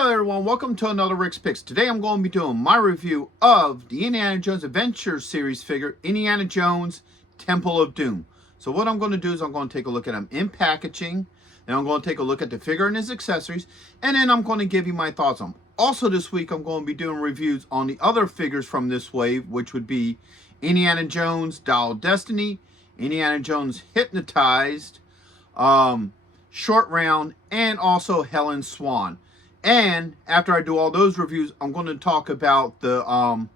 Hello everyone, welcome to another Rick's Picks. Today I'm going to be doing my review of the Indiana Jones Adventure Series figure, Indiana Jones Temple of Doom. So what I'm going to do is I'm going to take a look at him in packaging, and I'm going to take a look at the figure and his accessories, and then I'm going to give you my thoughts on him. Also this week I'm going to be doing reviews on the other figures from this wave, which would be Indiana Jones Dial of Destiny, Indiana Jones Hypnotized, Short Round, and also Helen Swan. And after I do all those reviews, I'm going to talk about the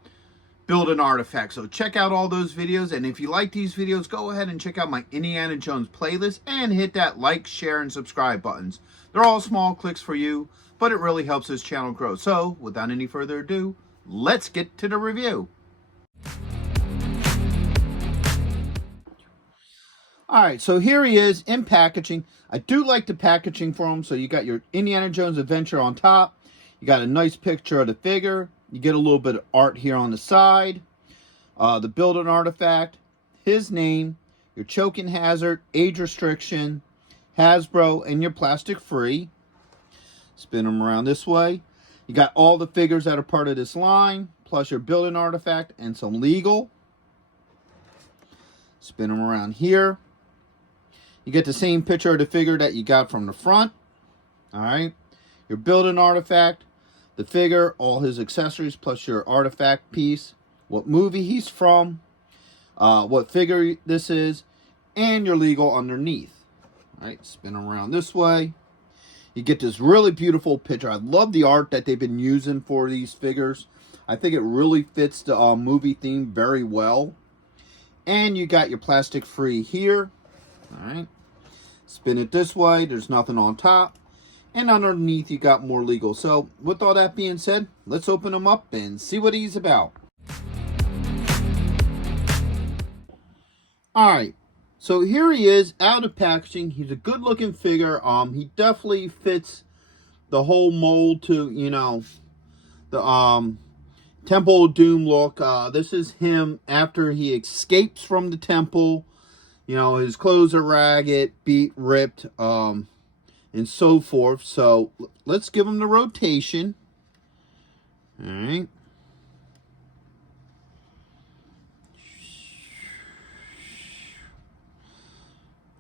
build an artifact. So check out all those videos. And if you like these videos, go ahead and check out my Indiana Jones playlist and hit that like, share, and subscribe buttons. They're all small clicks for you, but it really helps this channel grow. So without any further ado, let's get to the review. Alright, so here he is in packaging. I do like the packaging for him. So you got your Indiana Jones Adventure on top. You got a nice picture of the figure. You get a little bit of art here on the side. The build an artifact. His name. Your choking hazard. Age restriction. Hasbro. And your plastic free. Spin them around this way. You got all the figures that are part of this line. Plus your build an artifact and some legal. Spin them around here. You get the same picture of the figure that you got from the front. Alright. Your build-in artifact. The figure. All his accessories. Plus your artifact piece. What movie he's from. What figure this is. And your legal underneath. Alright. Spin around this way. You get this really beautiful picture. I love the art that they've been using for these figures. I think it really fits the movie theme very well. And you got your plastic free here. Alright. Spin it this way. There's nothing on top. And underneath you got more legal. So with all that being said, let's open him up and see what he's about. Alright. So here he is out of packaging. He's a good looking figure. He definitely fits the whole mold to, you know, the Temple of Doom look. This is him after he escapes from the temple. You know, his clothes are ragged, beat, ripped, and so forth. So, let's give him the rotation. Alright.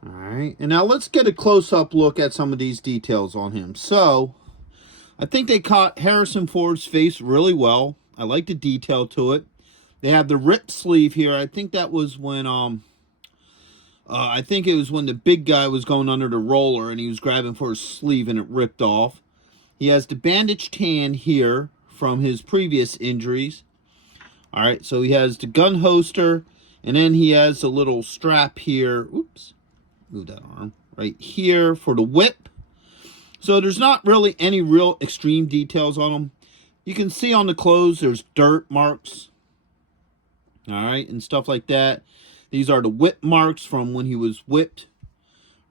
Alright. And now let's get a close-up look at some of these details on him. So, I think they caught Harrison Ford's face really well. I like the detail to it. They have the ripped sleeve here. I think that was when, I think it was when the big guy was going under the roller and he was grabbing for his sleeve and it ripped off. He has the bandaged hand here from his previous injuries. Alright, so he has the gun holster and then he has a little strap here. Oops, move that arm. Right here for the whip. So there's not really any real extreme details on him. You can see on the clothes there's dirt marks. Alright, and stuff like that. These are the whip marks from when he was whipped.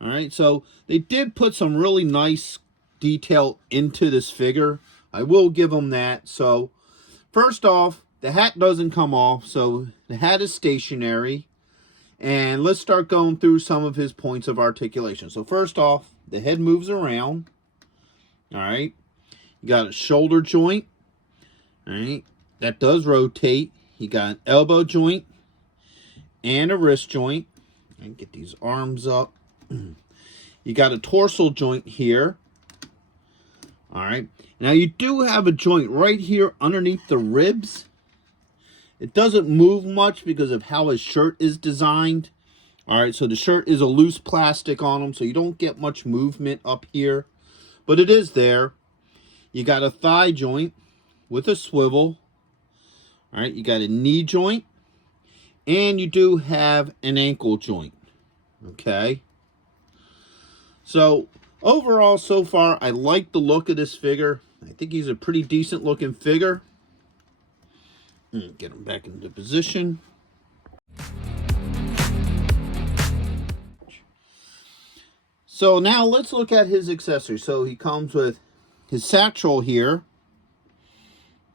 Alright, so they did put some really nice detail into this figure. I will give them that. So, first off, the hat doesn't come off. So, the hat is stationary. And let's start going through some of his points of articulation. So, first off, the head moves around. Alright. You got a shoulder joint. Alright. That does rotate. You got an elbow joint. And a wrist joint. And get these arms up. You got a torso joint here. Alright. Now you do have a joint right here underneath the ribs. It doesn't move much because of how his shirt is designed. Alright, so the shirt is a loose plastic on him, so you don't get much movement up here. But it is there. You got a thigh joint with a swivel. Alright, you got a knee joint. And you do have an ankle joint. Okay. So, overall, so far, I like the look of this figure. I think he's a pretty decent looking figure. Get him back into position. So, now let's look at his accessories. So, he comes with his satchel here.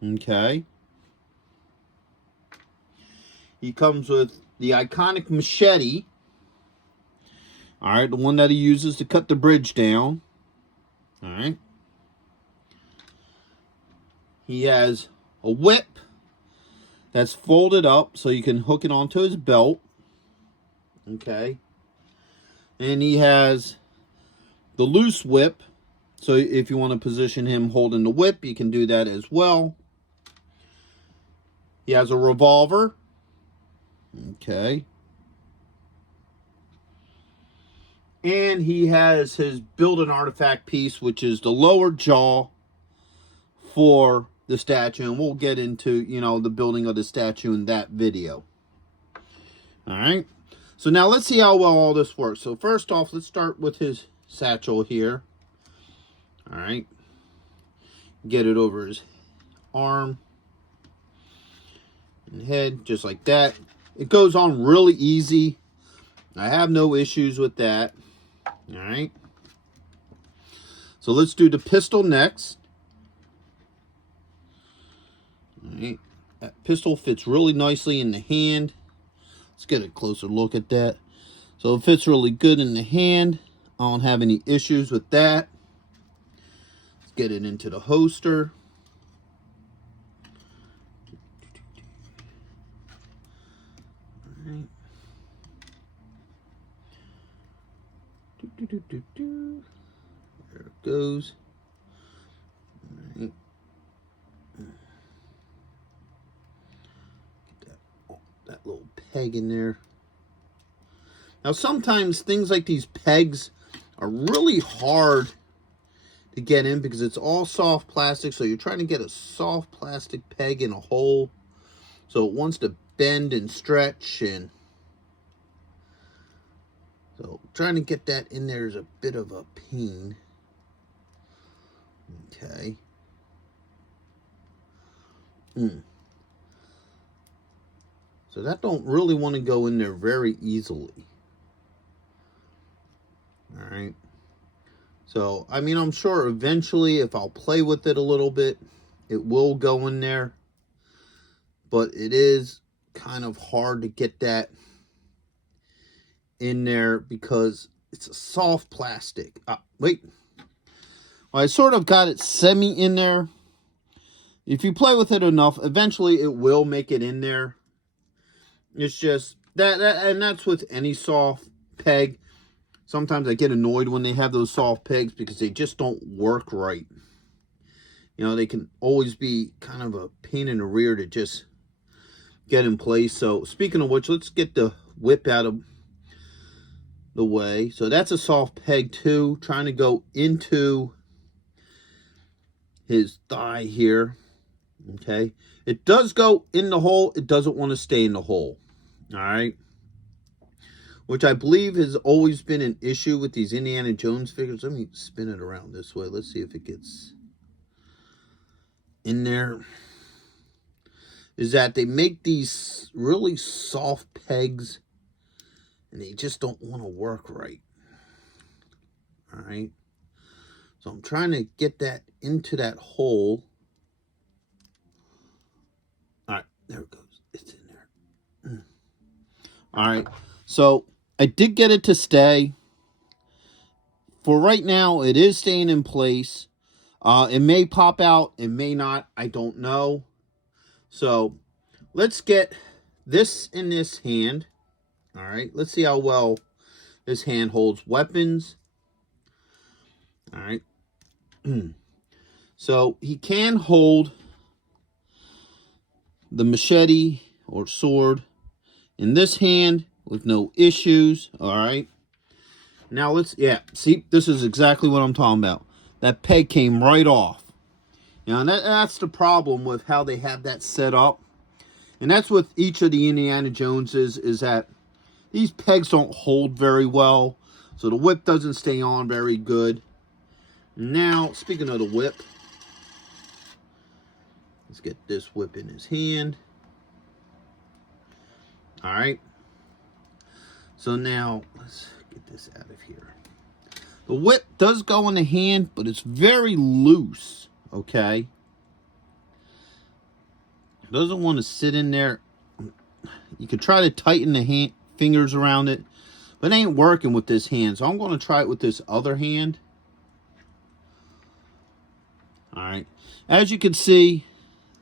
Okay. He comes with the iconic machete. Alright, the one that he uses to cut the bridge down. Alright. he has a whip that's folded up so you can hook it onto his belt. Okay. And he has the loose whip. So if you want to position him holding the whip, you can do that as well. He has a revolver. Okay. And he has his build an artifact piece, which is the lower jaw for the statue. And we'll get into, the building of the statue in that video. All right. So now let's see how well all this works. So first off, let's start with his satchel here. All right. Get it over his arm and head, just like that. It goes on really easy. I have no issues with that. All right. So let's do the pistol next. All right. That pistol fits really nicely in the hand. Let's get a closer look at that. So it fits really good in the hand. I don't have any issues with that. Let's get it into the holster. All right. There it goes. All right. Get that little peg in there. Now sometimes things like these pegs are really hard to get in because it's all soft plastic. So you're trying to get a soft plastic peg in a hole. So it wants to bend and stretch, and so trying to get that in there is a bit of a pain. Okay. So that don't really want to go in there very easily. All right. So, I mean, I'm sure eventually if I'll play with it a little bit, it will go in there. But it is kind of hard to get that in there because it's a soft plastic. Wait. Well, I sort of got it semi in there. If you play with it enough, eventually it will make it in there. It's just that and that's with any soft peg. Sometimes I get annoyed when they have those soft pegs because they just don't work right. They can always be kind of a pain in the rear to just get in place. So speaking of which, let's get the whip out of the way. So that's a soft peg too, trying to go into his thigh here. Okay. It does go in the hole. It doesn't want to stay in the hole. All right. Which I believe has always been an issue with these Indiana Jones figures. Let me spin it around this way. Let's see if it gets in there. Is that they make these really soft pegs and they just don't want to work right. All right. So I'm trying to get that into that hole. All right. There it goes. It's in there. All right. So I did get it to stay. For right now, it is staying in place. It may pop out. It may not. I don't know. So let's get this in this hand. All right. Let's see how well this hand holds weapons. All right. So he can hold the machete or sword in this hand with no issues. All right. Now see, this is exactly what I'm talking about. That peg came right off. And that's the problem with how they have that set up. And that's with each of the Indiana Joneses, is that these pegs don't hold very well. So the whip doesn't stay on very good. Now, speaking of the whip, let's get this whip in his hand. All right. So now, let's get this out of here. The whip does go in the hand, but it's very loose, okay? It doesn't want to sit in there. You could try to tighten the fingers around it, but it ain't working with this hand. So I'm going to try it with this other hand. All right. As you can see,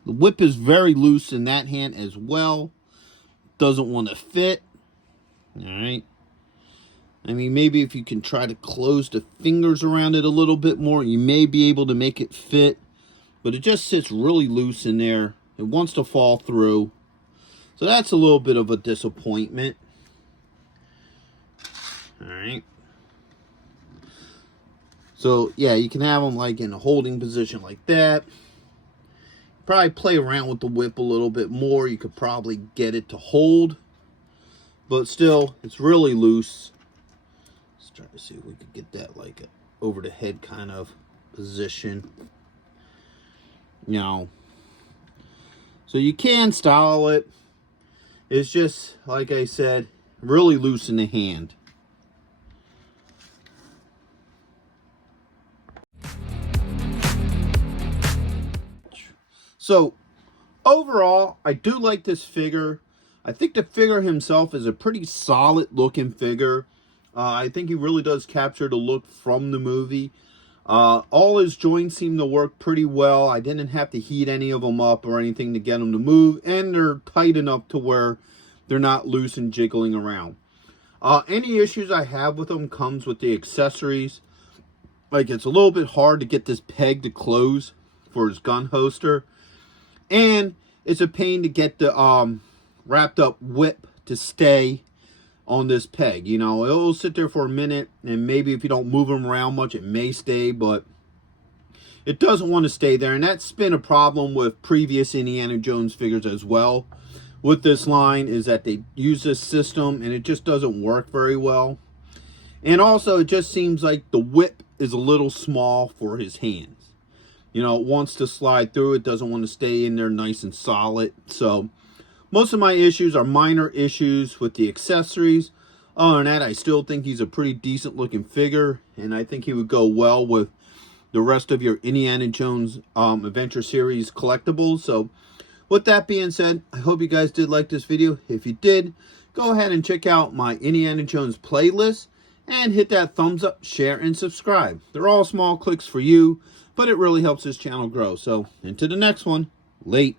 The whip is very loose in that hand as well. Doesn't want to fit. Alright. I mean, maybe if you can try to close the fingers around it a little bit more, you may be able to make it fit. But it just sits really loose in there. It wants to fall through. So that's a little bit of a disappointment. Alright. So, yeah, you can have them like in a holding position like that. Probably play around with the whip a little bit more. You could probably get it to hold. But still, it's really loose. Let's try to see if we could get that like a over the head kind of position. You know. So you can style it. It's just, like I said, really loose in the hand. So, overall, I do like this figure. I think the figure himself is a pretty solid looking figure. I think he really does capture the look from the movie. All his joints seem to work pretty well. I didn't have to heat any of them up or anything to get them to move. And they're tight enough to where they're not loose and jiggling around. Any issues I have with them comes with the accessories. Like, it's a little bit hard to get this peg to close for his gun holster. And it's a pain to get the wrapped up whip to stay on this peg. You know, it'll sit there for a minute, and maybe if you don't move them around much, it may stay, but it doesn't want to stay there. And that's been a problem with previous Indiana Jones figures as well. With this line is that they use this system, and it just doesn't work very well. And also, it just seems like the whip is a little small for his hands. You know, it wants to slide through. It doesn't want to stay in there nice and solid. So, most of my issues are minor issues with the accessories. Other than that, I still think he's a pretty decent looking figure. And I think he would go well with the rest of your Indiana Jones Adventure Series collectibles. So, with that being said, I hope you guys did like this video. If you did, go ahead and check out my Indiana Jones playlist. And hit that thumbs up, share, and subscribe. They're all small clicks for you, but it really helps this channel grow. So, into the next one. Late.